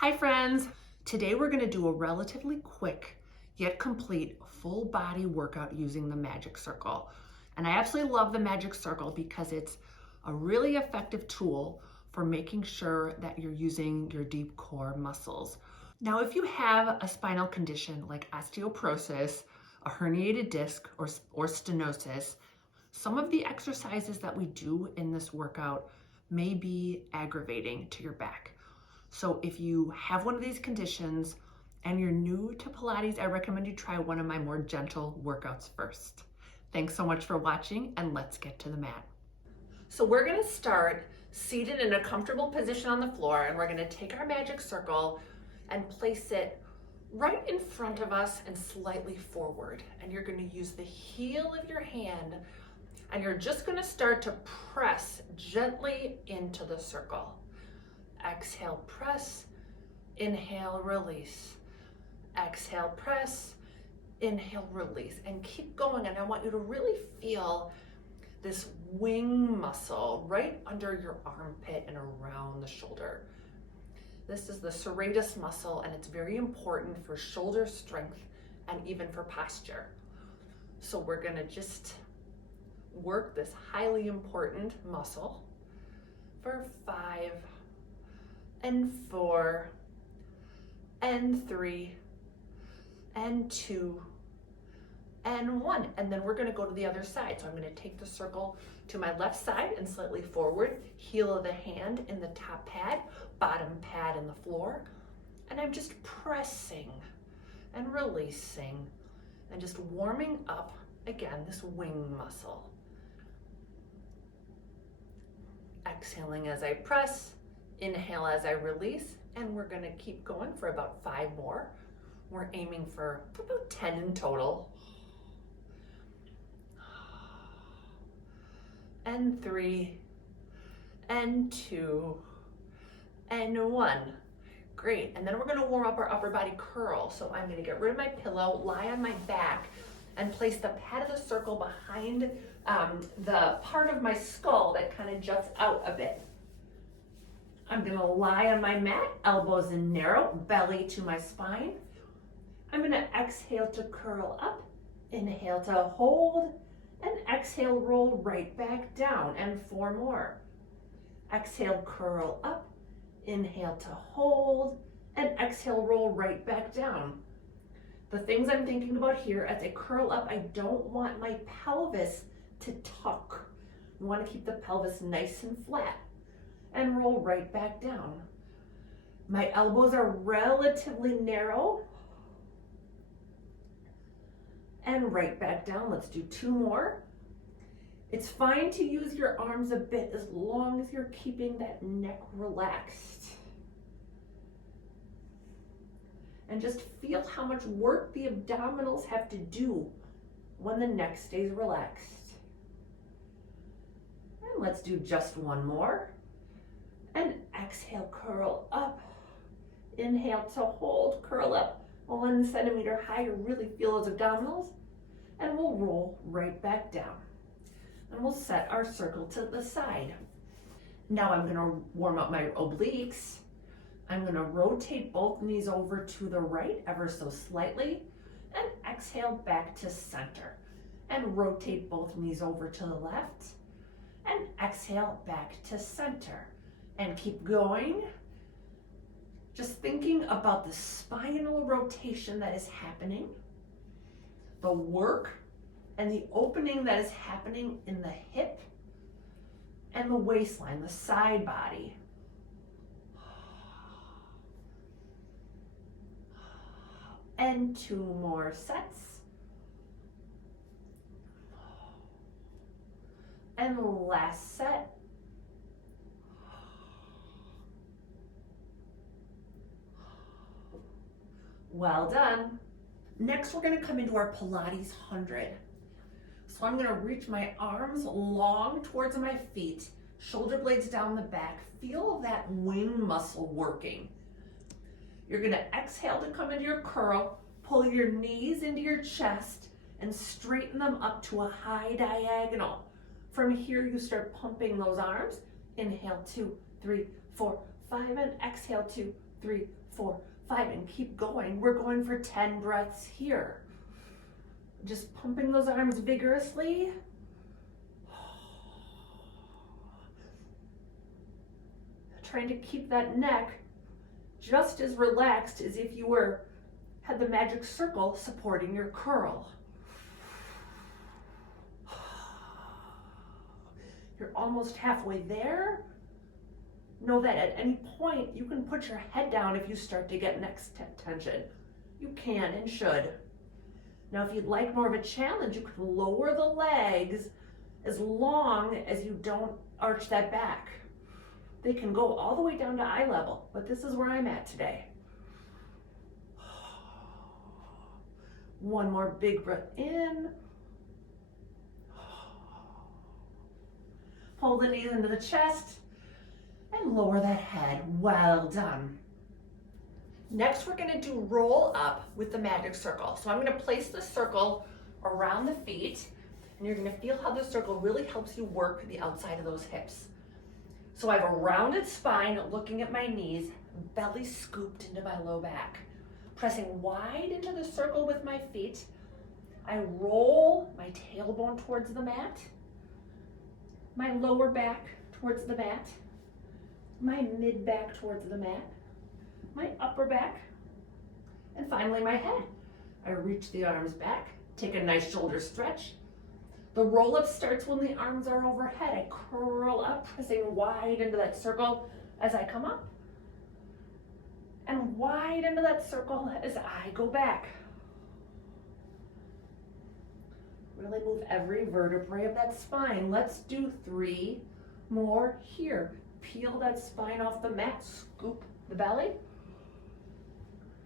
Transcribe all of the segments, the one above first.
Hi friends! Today we're going to do a relatively quick yet complete full body workout using the magic circle. And I absolutely love the magic circle because it's a really effective tool for making sure that you're using your deep core muscles. Now, if you have a spinal condition like osteoporosis, a herniated disc, or stenosis, some of the exercises that we do in this workout may be aggravating to your back. So if you have one of these conditions and you're new to Pilates, I recommend you try one of my more gentle workouts first. Thanks so much for watching, and let's get to the mat. So we're gonna start seated in a comfortable position on the floor, and we're gonna take our magic circle and place it right in front of us and slightly forward. And you're gonna use the heel of your hand, and you're just gonna start to press gently into the circle. Exhale, press, inhale, release. Exhale, press, inhale, release. And keep going. And I want you to really feel this wing muscle right under your armpit and around the shoulder. This is the serratus muscle, and it's very important for shoulder strength and even for posture. So we're gonna just work this highly important muscle for 5, and 4, and 3, and 2, and 1. And then we're gonna go to the other side. So I'm gonna take the circle to my left side and slightly forward, heel of the hand in the top pad, bottom pad in the floor. And I'm just pressing and releasing and just warming up, again, this wing muscle. Exhaling as I press, inhale as I release, and we're gonna keep going for about 5 more. We're aiming for about 10 in total. And 3, and 2, and 1. Great, and then we're gonna warm up our upper body curl. So I'm gonna get rid of my pillow, lie on my back, and place the pad of the circle behind the part of my skull that kind of juts out a bit. I'm gonna lie on my mat, elbows in narrow, belly to my spine. I'm gonna exhale to curl up, inhale to hold, and exhale, roll right back down, and 4 more. Exhale, curl up, inhale to hold, and exhale, roll right back down. The things I'm thinking about here, as I curl up, I don't want my pelvis to tuck. You wanna keep the pelvis nice and flat. And roll right back down. My elbows are relatively narrow. And right back down. Let's do 2 more. It's fine to use your arms a bit as long as you're keeping that neck relaxed. And just feel how much work the abdominals have to do when the neck stays relaxed. And let's do just 1 more. And exhale, curl up. Inhale to hold, curl up 1 centimeter higher. Really feel those abdominals. And we'll roll right back down. And we'll set our circle to the side. Now I'm gonna warm up my obliques. I'm gonna rotate both knees over to the right ever so slightly. And exhale back to center. And rotate both knees over to the left. And exhale back to center. And keep going, just thinking about the spinal rotation that is happening, the work and the opening that is happening in the hip and the waistline, the side body. And 2 more sets. And the last set. Well done. Next, we're gonna come into our Pilates 100. So I'm gonna reach my arms long towards my feet, shoulder blades down the back. Feel that wing muscle working. You're gonna exhale to come into your curl, pull your knees into your chest, and straighten them up to a high diagonal. From here, you start pumping those arms. Inhale, 2, 3, 4, 5, and exhale, 2, 3, 4, 5, and keep going. We're going for 10 breaths here. Just pumping those arms vigorously. Trying to keep that neck just as relaxed as if you had the magic circle supporting your curl. You're almost halfway there. Know that at any point you can put your head down if you start to get neck tension. You can and should. Now, if you'd like more of a challenge, you can lower the legs as long as you don't arch that back. They can go all the way down to eye level, but this is where I'm at today. One more big breath in. Pull the knees into the chest and lower that head. Well done. Next, we're going to do roll up with the magic circle. So I'm going to place the circle around the feet, and you're going to feel how the circle really helps you work the outside of those hips. So I have a rounded spine looking at my knees, belly scooped into my low back. Pressing wide into the circle with my feet, I roll my tailbone towards the mat, my lower back towards the mat, my mid back towards the mat, my upper back, and finally my head. I reach the arms back, take a nice shoulder stretch. The roll up starts when the arms are overhead. I curl up, pressing wide into that circle as I come up, and wide into that circle as I go back. Really move every vertebrae of that spine. Let's do 3 more here. Peel that spine off the mat, scoop the belly.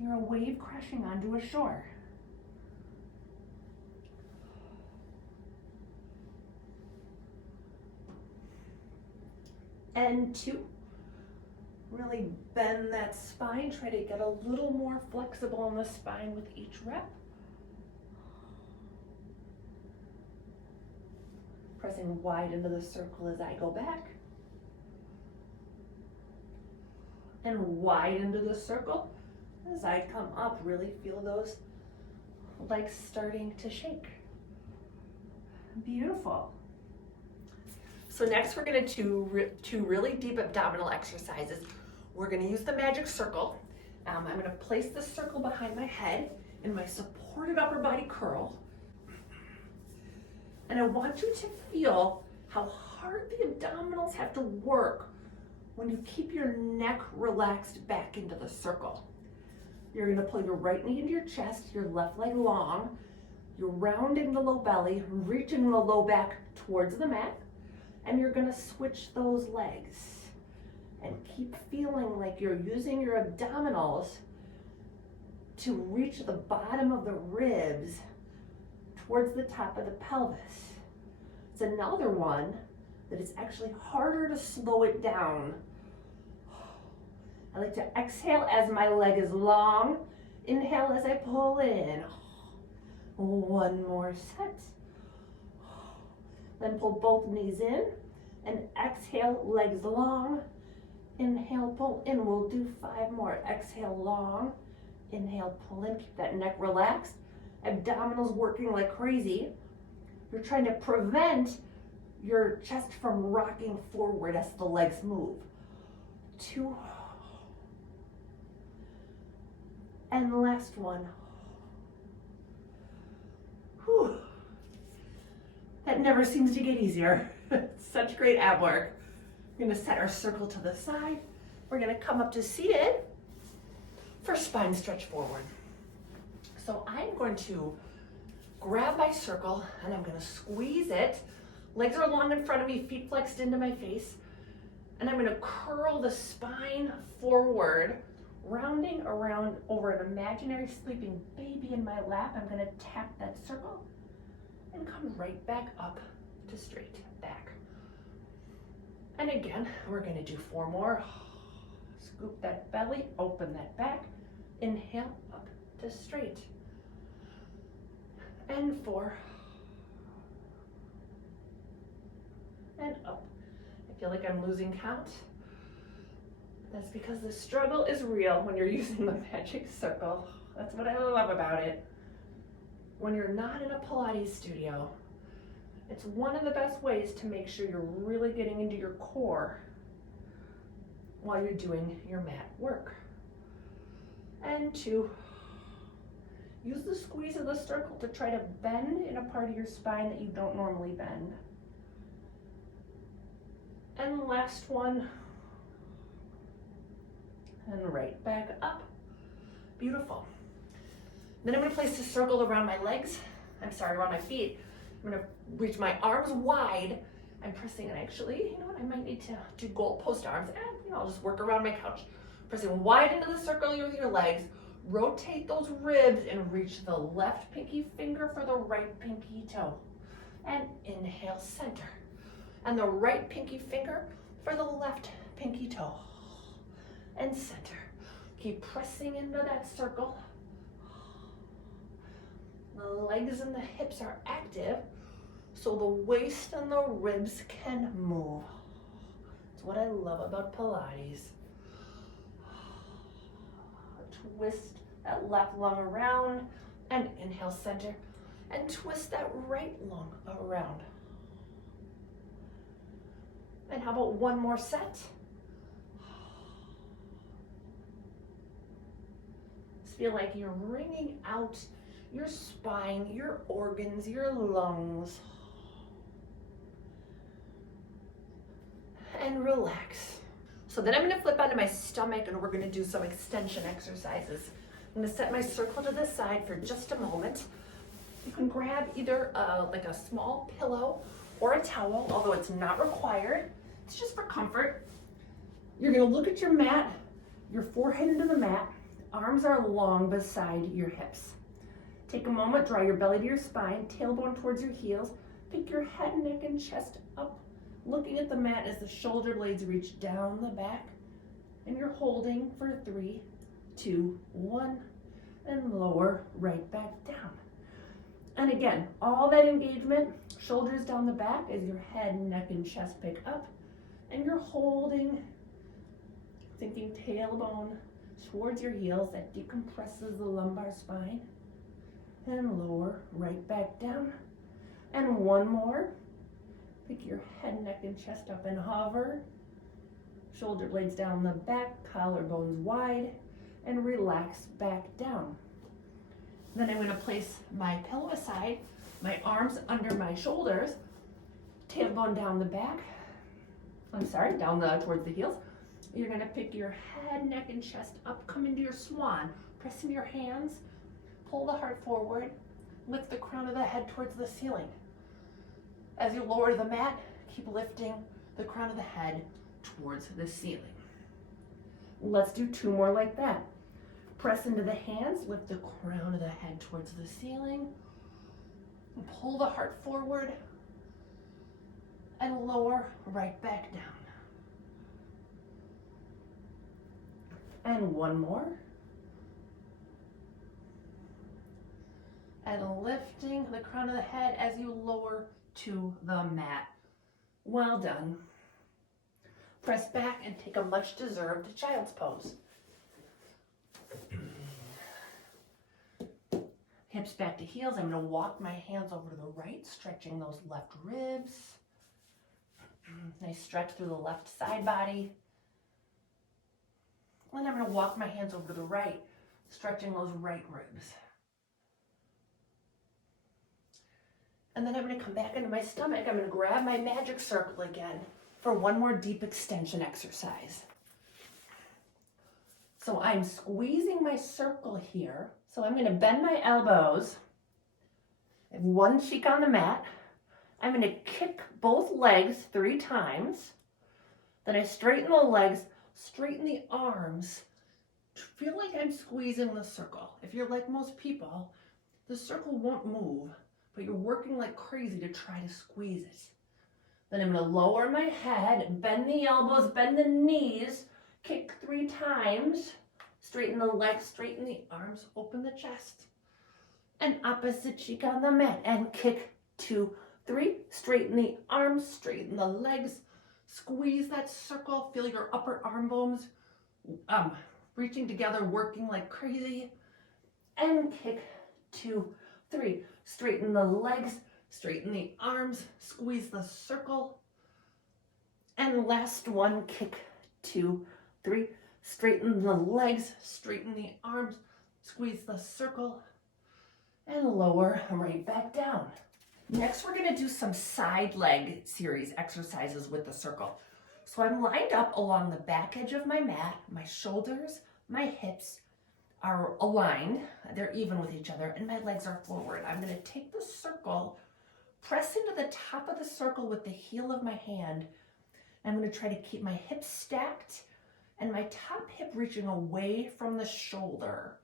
You're a wave crashing onto a shore. And 2. Really bend that spine. Try to get a little more flexible in the spine with each rep. Pressing wide into the circle as I go back. And wide into the circle as I come up. Really feel those legs starting to shake. Beautiful. So next we're going to do 2 really deep abdominal exercises. We're going to use the magic circle. I'm going to place the circle behind my head in my supported upper body curl. And I want you to feel how hard the abdominals have to work when you keep your neck relaxed back into the circle. You're going to pull your right knee into your chest, your left leg long. You're rounding the low belly, reaching the low back towards the mat. And you're going to switch those legs and keep feeling like you're using your abdominals to reach the bottom of the ribs towards the top of the pelvis. It's another one that is actually harder to slow it down. I like to exhale as my leg is long. Inhale as I pull in. 1 more set. Then pull both knees in and exhale, legs long. Inhale, pull in. We'll do 5 more. Exhale, long. Inhale, pull in. Keep that neck relaxed. Abdominals working like crazy. You're trying to prevent your chest from rocking forward as the legs move. 2. And last one. Whew. That never seems to get easier. Such great ab work. We're going to set our circle to the side. We're going to come up to seated for spine stretch forward. So I'm going to grab my circle and I'm going to squeeze it. Legs are long in front of me, feet flexed into my face. And I'm going to curl the spine forward, rounding around over an imaginary sleeping baby in my lap. I'm going to tap that circle and come right back up to straight back. And again, we're going to do 4 more. Scoop that belly, open that back. Inhale, up to straight. And 4. And up. I feel like I'm losing count. That's because the struggle is real when you're using the magic circle. That's what I love about it. When you're not in a Pilates studio, it's one of the best ways to make sure you're really getting into your core while you're doing your mat work. And to use the squeeze of the circle to try to bend in a part of your spine that you don't normally bend. And last one. And right back up. Beautiful. Then I'm going to place the circle around my legs. Around my feet. I'm going to reach my arms wide. I'm pressing, and actually, you know what, I might need to do goalpost arms. And, I'll just work around my couch. Pressing wide into the circle with your legs. Rotate those ribs and reach the left pinky finger for the right pinky toe. And inhale, center. And the right pinky finger for the left pinky toe. And center. Keep pressing into that circle. The legs and the hips are active, so the waist and the ribs can move. That's what I love about Pilates. Twist that left lung around and inhale, center, and twist that right lung around. And how about one more set? Just feel like you're wringing out your spine, your organs, your lungs. And relax. So then I'm going to flip onto my stomach and we're going to do some extension exercises. I'm going to set my circle to the side for just a moment. You can grab either like a small pillow or a towel, although it's not required. It's just for comfort. You're going to look at your mat, your forehead into the mat. Arms are long beside your hips. Take a moment, draw your belly to your spine, tailbone towards your heels. Pick your head, neck, and chest up, looking at the mat as the shoulder blades reach down the back. And you're holding for 3, 2, 1, and lower right back down. And again, all that engagement, shoulders down the back as your head, neck, and chest pick up. And you're holding, thinking tailbone towards your heels. That decompresses the lumbar spine. And lower right back down. And one more. Pick your head, neck, and chest up and hover. Shoulder blades down the back, collarbones wide, and relax back down. Then I'm going to place my pillow aside, my arms under my shoulders, tailbone down the back. Towards the heels. You're going to pick your head, neck, and chest up, come into your swan. Press into your hands. Pull the heart forward, lift the crown of the head towards the ceiling. As you lower the mat, keep lifting the crown of the head towards the ceiling. Let's do 2 more like that. Press into the hands, lift the crown of the head towards the ceiling, and pull the heart forward, and lower right back down. And one more. And lifting the crown of the head as you lower to the mat. Well done. Press back and take a much deserved child's pose. Hips back to heels. I'm going to walk my hands over to the right, stretching those left ribs. Nice stretch through the left side body. And I'm going to walk my hands over to the right, stretching those right ribs. And then I'm going to come back into my stomach. I'm going to grab my magic circle again for one more deep extension exercise. So I'm squeezing my circle here. So I'm going to bend my elbows. I have one cheek on the mat. I'm going to kick both legs 3 times. Then I straighten the legs, straighten the arms. Feel like I'm squeezing the circle. If you're like most people, the circle won't move, but you're working like crazy to try to squeeze it. Then I'm going to lower my head, bend the elbows, bend the knees, kick 3 times, straighten the legs, straighten the arms, open the chest, and opposite cheek on the mat, and kick 2, 3, straighten the arms, straighten the legs, squeeze that circle, feel your upper arm bones reaching together, working like crazy. And kick 2, 3. Straighten the legs, straighten the arms, squeeze the circle. And last one, kick 2, 3. Straighten the legs, straighten the arms, squeeze the circle, and lower right back down. Next, we're gonna do some side leg series exercises with the circle. So I'm lined up along the back edge of my mat. My shoulders, my hips are aligned. They're even with each other, and my legs are forward. I'm gonna take the circle, press into the top of the circle with the heel of my hand. I'm gonna try to keep my hips stacked and my top hip reaching away from the shoulder.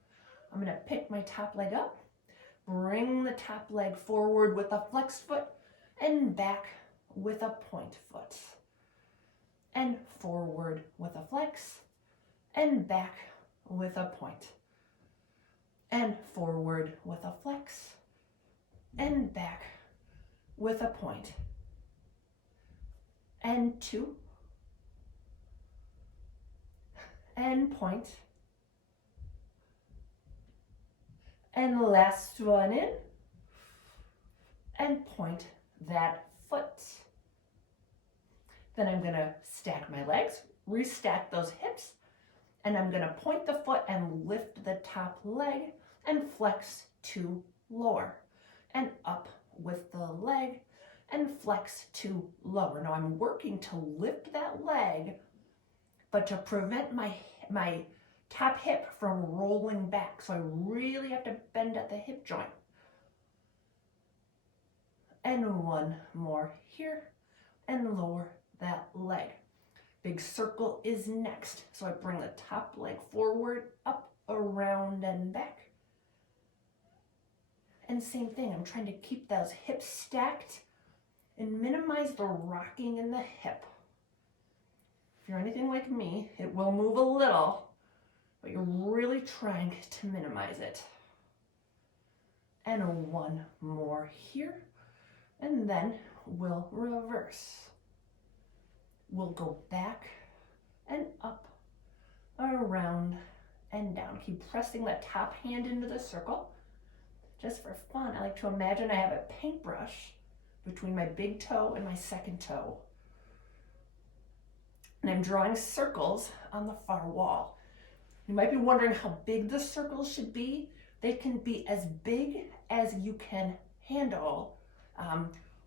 I'm gonna pick my top leg up, bring the top leg forward with a flexed foot and back with a point foot. And forward with a flex and back with a point. And forward with a flex and back with a point. And 2. And point. And last one in. And point that foot. Then I'm gonna stack my legs, restack those hips, and I'm gonna point the foot and lift the top leg and flex to lower. And up with the leg and flex to lower. Now I'm working to lift that leg, but to prevent my top hip from rolling back. So I really have to bend at the hip joint. And one more here, and lower that leg. Big circle is next. So I bring the top leg forward, up, around, and back. And same thing, I'm trying to keep those hips stacked and minimize the rocking in the hip. If you're anything like me, it will move a little, but you're really trying to minimize it. And one more here, and then we'll reverse. We'll go back and up, around, and down. Keep pressing that top hand into the circle. Just for fun, I like to imagine I have a paintbrush between my big toe and my second toe. And I'm drawing circles on the far wall. You might be wondering how big the circles should be. They can be as big as you can handle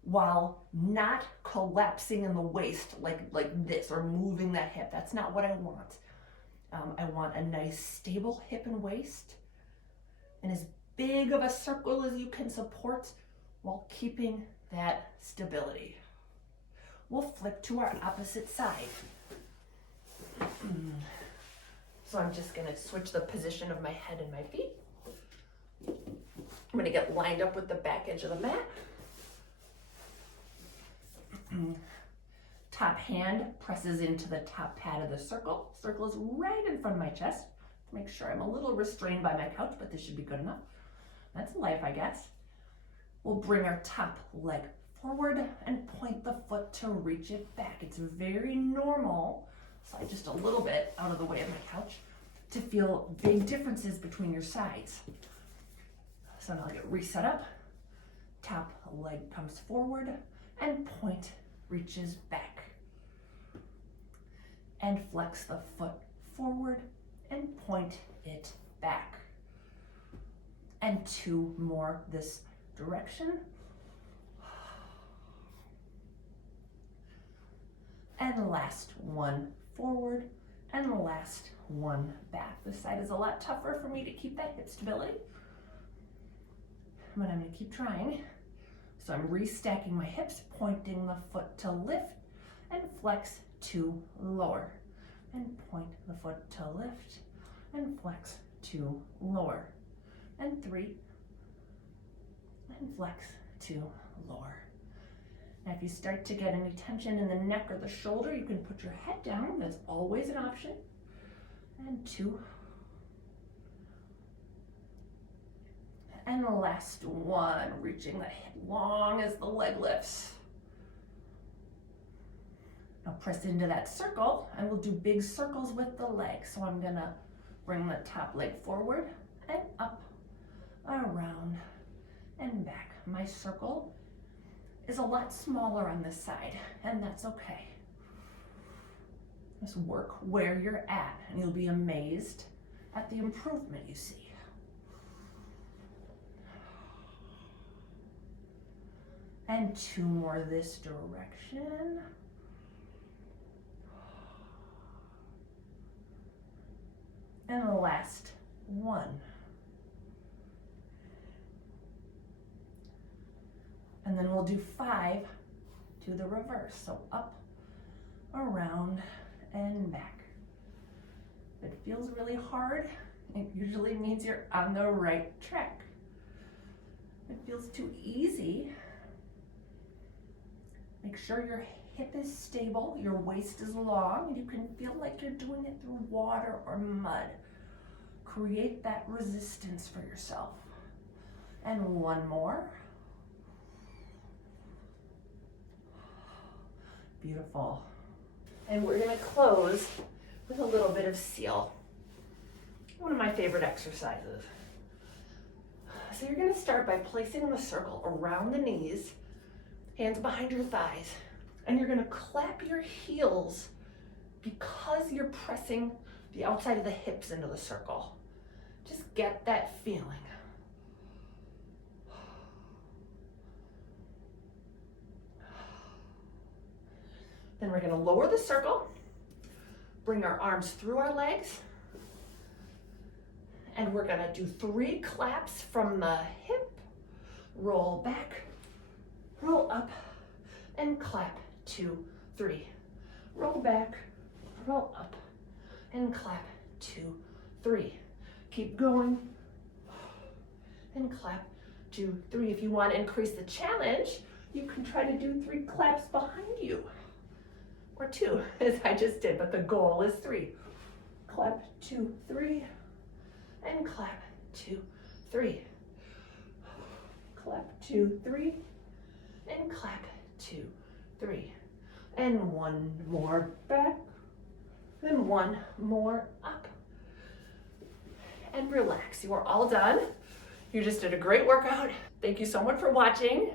while not collapsing in the waist like this or moving that hip. That's not what I want. I want a nice stable hip and waist and as big of a circle as you can support while keeping that stability. We'll flip to our opposite side. So I'm just gonna switch the position of my head and my feet. I'm gonna get lined up with the back edge of the mat. Top hand presses into the top pad of the circle. Circle is right in front of my chest. Make sure I'm a little restrained by my couch, but this should be good enough. That's life, I guess. We'll bring our top leg forward and point the foot to reach it back. It's very normal, slide just a little bit out of the way of my couch, to feel big differences between your sides. So now I'll get reset up. Top leg comes forward and point reaches back. And flex the foot forward and point it back. And 2 more this direction. And last one forward and last one back. This side is a lot tougher for me to keep that hip stability, but I'm gonna keep trying. So I'm restacking my hips, pointing the foot to lift and flex to lower, and point the foot to lift and flex to lower, and 3, and flex to lower. Now if you start to get any tension in the neck or the shoulder, you can put your head down. That's always an option. And 2. And the last one, reaching the hip long as the leg lifts. Now press into that circle, and we'll do big circles with the legs. So I'm gonna bring the top leg forward and up, around, and back. My circle is a lot smaller on this side, and that's okay. Just work where you're at, and you'll be amazed at the improvement you see. And 2 more this direction. And the last 1. And then we'll do 5 to the reverse. So up, around, and back. If it feels really hard, it usually means you're on the right track. If it feels too easy, make sure your hip is stable, your waist is long, and you can feel like you're doing it through water or mud. Create that resistance for yourself. And 1 more. Beautiful. And we're gonna close with a little bit of seal. One of my favorite exercises. So you're gonna start by placing the circle around the knees, hands behind your thighs, and you're gonna clap your heels because you're pressing the outside of the hips into the circle. Just get that feeling. Then we're gonna lower the circle, bring our arms through our legs, and we're gonna do 3 claps from the hip, roll back, roll up, and clap, 2, 3. Roll back, roll up, and clap, 2, 3. Keep going, and clap, 2, 3. If you want to increase the challenge, you can try to do 3 claps behind you, or 2, as I just did, but the goal is 3. Clap, 2, 3, and clap, 2, 3. Clap, 2, 3, and clap, 2, 3. And 1 more back, and 1 more up. And relax. You are all done. You just did a great workout. Thank you so much for watching.